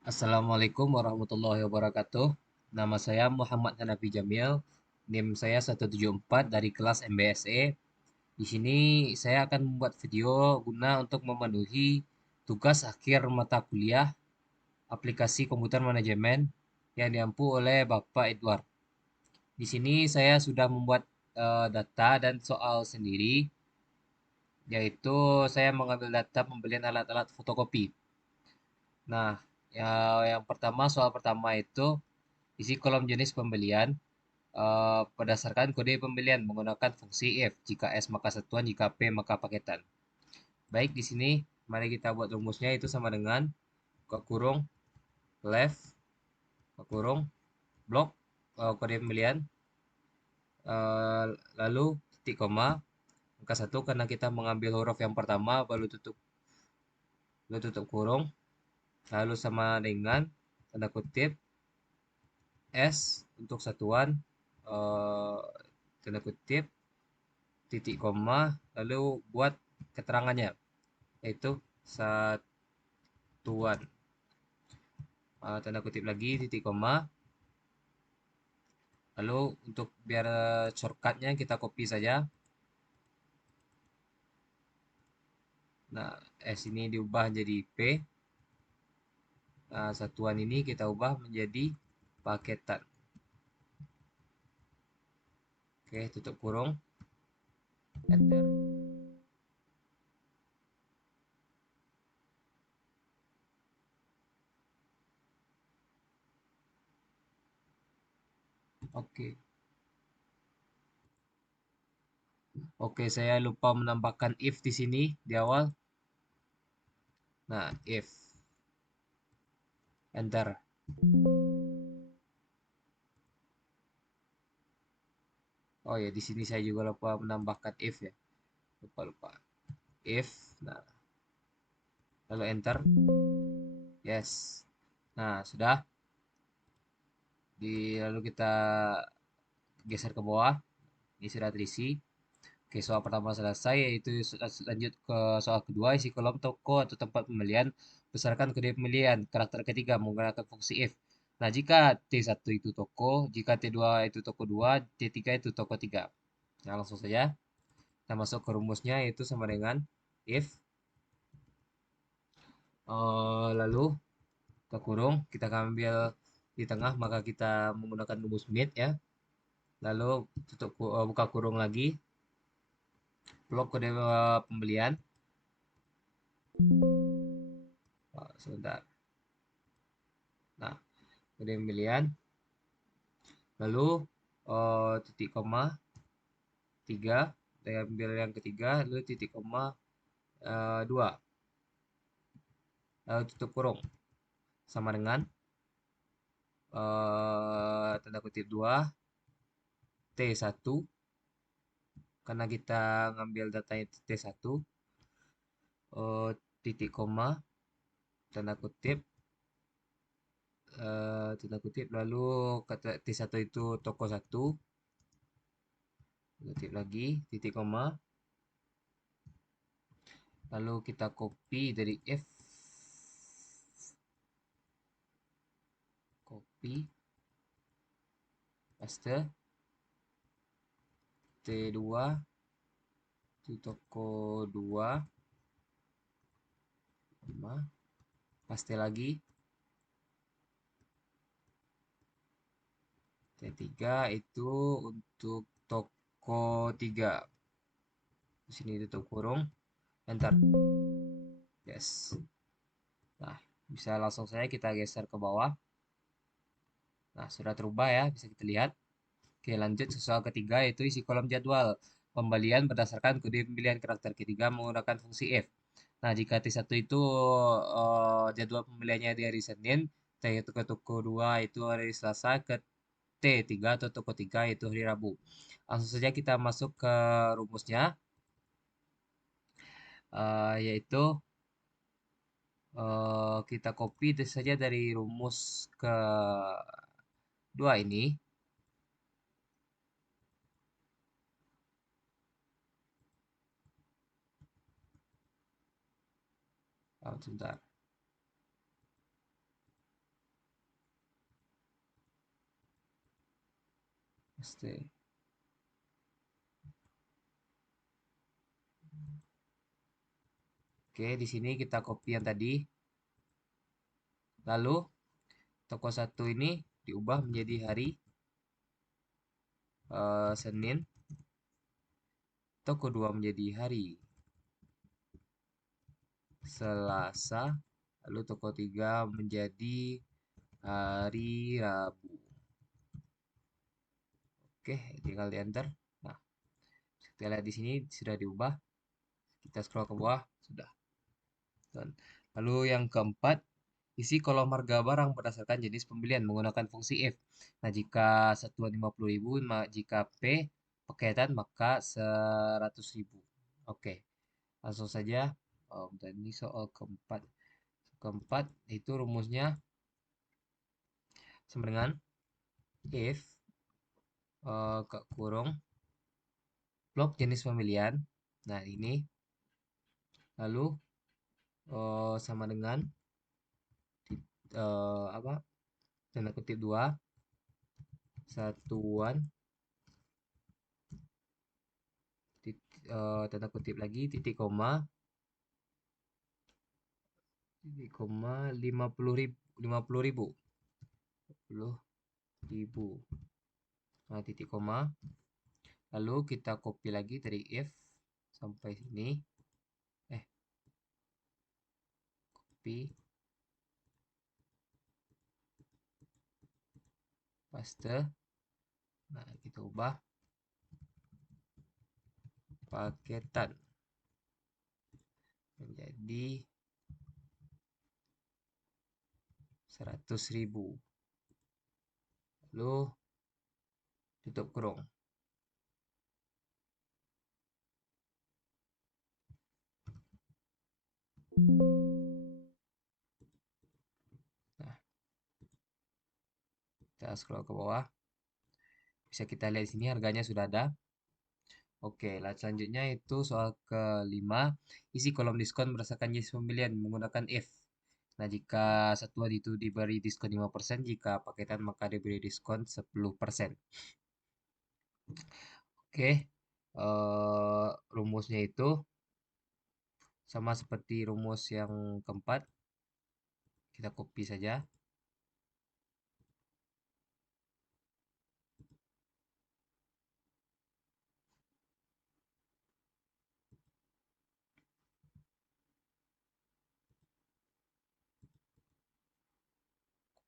Assalamualaikum warahmatullahi wabarakatuh. Nama saya Muhammad Hanafi Jamil. NIM saya 174 dari kelas MBSE. Di sini saya akan membuat video guna untuk memenuhi tugas akhir mata kuliah aplikasi komputer manajemen yang diampu oleh Bapak Edward. Di sini saya sudah membuat data dan soal sendiri, yaitu saya mengambil data pembelian alat-alat fotokopi. Nah, yang pertama, soal pertama itu isi kolom jenis pembelian berdasarkan kode pembelian menggunakan fungsi if. Jika S maka satuan, jika P maka paketan. Baik, di sini mari kita buat rumusnya itu sama dengan buka kurung left, buka kurung blok kode pembelian, eh, lalu titik koma angka satu karena kita mengambil huruf yang pertama baru tutup kurung, lalu sama dengan tanda kutip S untuk satuan, eh, tanda kutip titik koma, lalu buat keterangannya yaitu satuan. Tanda kutip lagi titik koma, lalu untuk biar shortcutnya kita copy saja. Nah, S ini diubah jadi P. Nah, satuan ini kita ubah menjadi paketan. Oke, tutup kurung, enter. Oke. Oke, saya lupa menambahkan if di sini di awal. Nah, if, enter. Oh ya, di sini saya juga lupa menambahkan if ya. Lupa. If, nah, lalu enter. Yes. Nah, sudah. Lalu kita geser ke bawah. Ini sudah terisi. Oke, soal pertama selesai, yaitu lanjut ke soal kedua, isi kolom toko atau tempat pembelian berdasarkan kode pembelian. Karakter ketiga menggunakan fungsi if. Nah, jika T1 itu toko, jika T2 itu toko 2, T3 itu toko 3. Nah, langsung saja kita masuk ke rumusnya, yaitu sama dengan if, lalu kita kurung, kita ambil di tengah, maka kita menggunakan rumus mid ya. Lalu buka kurung lagi, blok kode pembelian. Sebentar. Nah, kode pembelian. Lalu titik koma 3, kita ambil yang ketiga, lalu titik koma 2. Lalu tutup kurung. Sama dengan tanda kutip 2 T1 karena kita ngambil datanya T1, titik koma tanda kutip, lalu kata T1 itu toko 1, kutip lagi titik koma, lalu kita copy dari F, copy, paste, T2 itu toko 2, paste lagi, T3 itu untuk toko 3. Di sini tutup kurung, enter. Yes. Nah, bisa langsung saja kita geser ke bawah. Nah, sudah terubah ya, bisa kita lihat. Oke, lanjut ke soal ketiga, yaitu isi kolom jadwal pembelian berdasarkan kode pembelian. Karakter ketiga menggunakan fungsi if. Nah, jika T1 itu jadwal pembeliannya di hari Senin, T1 ke toko 2 itu hari Selasa, ke T3 atau toko 3 itu hari Rabu. Langsung saja kita masuk ke rumusnya, yaitu kita copy saja dari rumus ke dua ini. Sebentar. paste. Oke, di sini kita copy yang tadi. Lalu toko satu ini diubah menjadi hari Senin. Toko dua menjadi hari Selasa. Lalu toko tiga menjadi hari Rabu. Oke, tinggal di enter. Nah, kita lihat di sini sudah diubah. Kita scroll ke bawah, sudah. Lalu yang keempat, isi kolom harga barang berdasarkan jenis pembelian menggunakan fungsi if. Nah, jika satuan 50.000, jika P paketan maka 100.000. Oke, langsung saja. Dan ini soal keempat. Keempat itu rumusnya sama dengan if kurung blok jenis pembelian. Nah, ini lalu sama dengan apa? Tanda kutip 2 satuan tanda kutip lagi titik koma 50.000 50.000. Nah, titik koma. Lalu kita copy lagi dari if sampai sini. Copy, paste. Nah, kita ubah paketan menjadi 100.000. Lalu tutup kurung. Nah, kita scroll ke bawah. Bisa kita lihat di sini harganya sudah ada. Oke, lah selanjutnya itu soal kelima. Isi kolom diskon berdasarkan jenis pembelian menggunakan if. Nah, jika satuan itu diberi diskon 5%, jika paketan maka diberi diskon 10%. Oke, rumusnya itu sama seperti rumus yang keempat. Kita copy saja.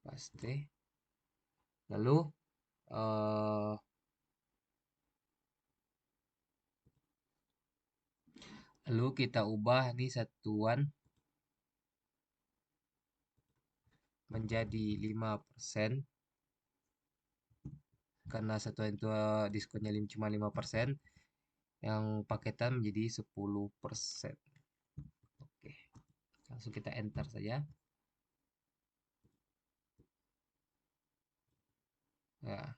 Paste. Lalu eh, kita ubah nih satuan menjadi 5% karena satuan itu diskonnya cuma 5%, yang paketan menjadi 10%. Oke, langsung kita enter saja. Ya,